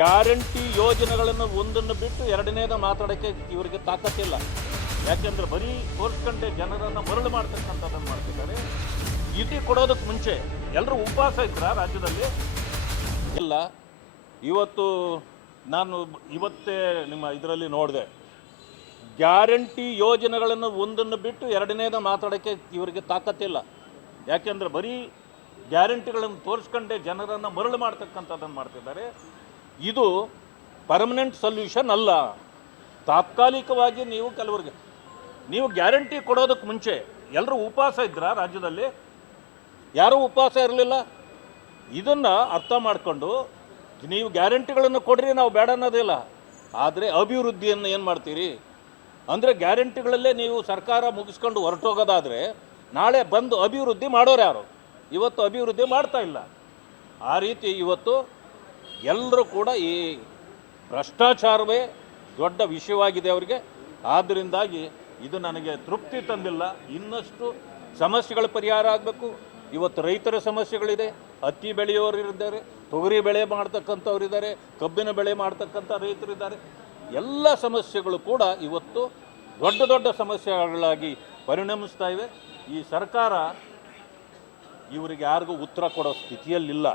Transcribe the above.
Guarantee ಯೋಜನೆಗಳನ್ನು ಒಂದನ್ನು ಬಿಟ್ಟು ಎರಡನೇದ ಮಾತಾಡೋಕ್ಕೆ ಇವರಿಗೆ ತಾಕತ್ತಿಲ್ಲ. ಯಾಕೆಂದ್ರೆ ಬರೀ ತೋರಿಸ್ಕೊಂಡೆ ಜನರನ್ನು ಮರಳು ಮಾಡ್ತಕ್ಕಂಥದ್ದನ್ನು ಮಾಡ್ತಿದ್ದಾರೆ. ಇಟಿ ಕೊಡೋದಕ್ಕೆ ಮುಂಚೆ ಎಲ್ಲರೂ ಉಪವಾಸ ಇದ್ರ ರಾಜ್ಯದಲ್ಲಿ? ಇಲ್ಲ. ಇವತ್ತು ನಾನು ಇವತ್ತೇ ನಿಮ್ಮ ಇದರಲ್ಲಿ ನೋಡಿದೆ. ಗ್ಯಾರಂಟಿ ಯೋಜನೆಗಳನ್ನು ಒಂದನ್ನು ಬಿಟ್ಟು ಎರಡನೇದ ಮಾತಾಡೋಕ್ಕೆ ಇವರಿಗೆ ತಾಕತ್ತಿಲ್ಲ. ಯಾಕೆಂದ್ರೆ ಬರೀ ಗ್ಯಾರಂಟಿಗಳನ್ನು ತೋರಿಸ್ಕೊಂಡೆ ಜನರನ್ನು ಮರಳು ಮಾಡ್ತಕ್ಕಂಥದ್ದನ್ನು ಮಾಡ್ತಿದ್ದಾರೆ. ಇದು ಪರ್ಮನೆಂಟ್ ಸೊಲ್ಯೂಷನ್ ಅಲ್ಲ. ತಾತ್ಕಾಲಿಕವಾಗಿ ನೀವು ಕೆಲವರಿಗೆ, ನೀವು ಗ್ಯಾರಂಟಿ ಕೊಡೋದಕ್ಕೆ ಮುಂಚೆ ಎಲ್ಲರೂ ಉಪವಾಸ ಇದ್ರ ರಾಜ್ಯದಲ್ಲಿ? ಯಾರೂ ಉಪವಾಸ ಇರಲಿಲ್ಲ? ಇದನ್ನು ಅರ್ಥ ಮಾಡಿಕೊಂಡು ನೀವು ಗ್ಯಾರಂಟಿಗಳನ್ನು ಕೊಡ್ರಿ, ನಾವು ಬೇಡ ಅನ್ನೋದಿಲ್ಲ. ಆದರೆ ಅಭಿವೃದ್ಧಿಯನ್ನು ಏನು ಮಾಡ್ತೀರಿ? ಅಂದರೆ ಗ್ಯಾರಂಟಿಗಳಲ್ಲೇ ನೀವು ಸರ್ಕಾರ ಮುಗಿಸ್ಕೊಂಡು ಹೊರಟೋಗೋದಾದರೆ ನಾಳೆ ಬಂದು ಅಭಿವೃದ್ಧಿ ಮಾಡೋರು ಯಾರು? ಇವತ್ತು ಅಭಿವೃದ್ಧಿ ಮಾಡ್ತಾ ಇಲ್ಲ. ಆ ರೀತಿ ಇವತ್ತು ಎಲ್ಲರೂ ಕೂಡ ಈ ಭ್ರಷ್ಟಾಚಾರವೇ ದೊಡ್ಡ ವಿಷಯವಾಗಿದೆ ಅವರಿಗೆ. ಆದ್ದರಿಂದಾಗಿ ಇದು ನನಗೆ ತೃಪ್ತಿ ತಂದಿಲ್ಲ. ಇನ್ನಷ್ಟು ಸಮಸ್ಯೆಗಳು ಪರಿಹಾರ ಆಗಬೇಕು. ಇವತ್ತು ರೈತರ ಸಮಸ್ಯೆಗಳಿದೆ. ಹತ್ತಿ ಬೆಳೆಯೋರು ಇದ್ದಾರೆ. ತೊಗರಿ ಬೆಳೆ ಮಾಡ್ತಕ್ಕಂಥವ್ರು ಇದ್ದಾರೆ. ಕಬ್ಬಿನ ಬೆಳೆ ಮಾಡ್ತಕ್ಕಂಥ ರೈತರಿದ್ದಾರೆ ಎಲ್ಲ ಸಮಸ್ಯೆಗಳು ಕೂಡ ಇವತ್ತು ದೊಡ್ಡ ದೊಡ್ಡ ಸಮಸ್ಯೆಗಳಾಗಿ ಪರಿಣಮಿಸ್ತಾ ಇವೆ. ಈ ಸರ್ಕಾರ ಇವರಿಗೆ ಯಾರಿಗೂ ಉತ್ತರ ಕೊಡೋ ಸ್ಥಿತಿಯಲ್ಲಿಲ್ಲ.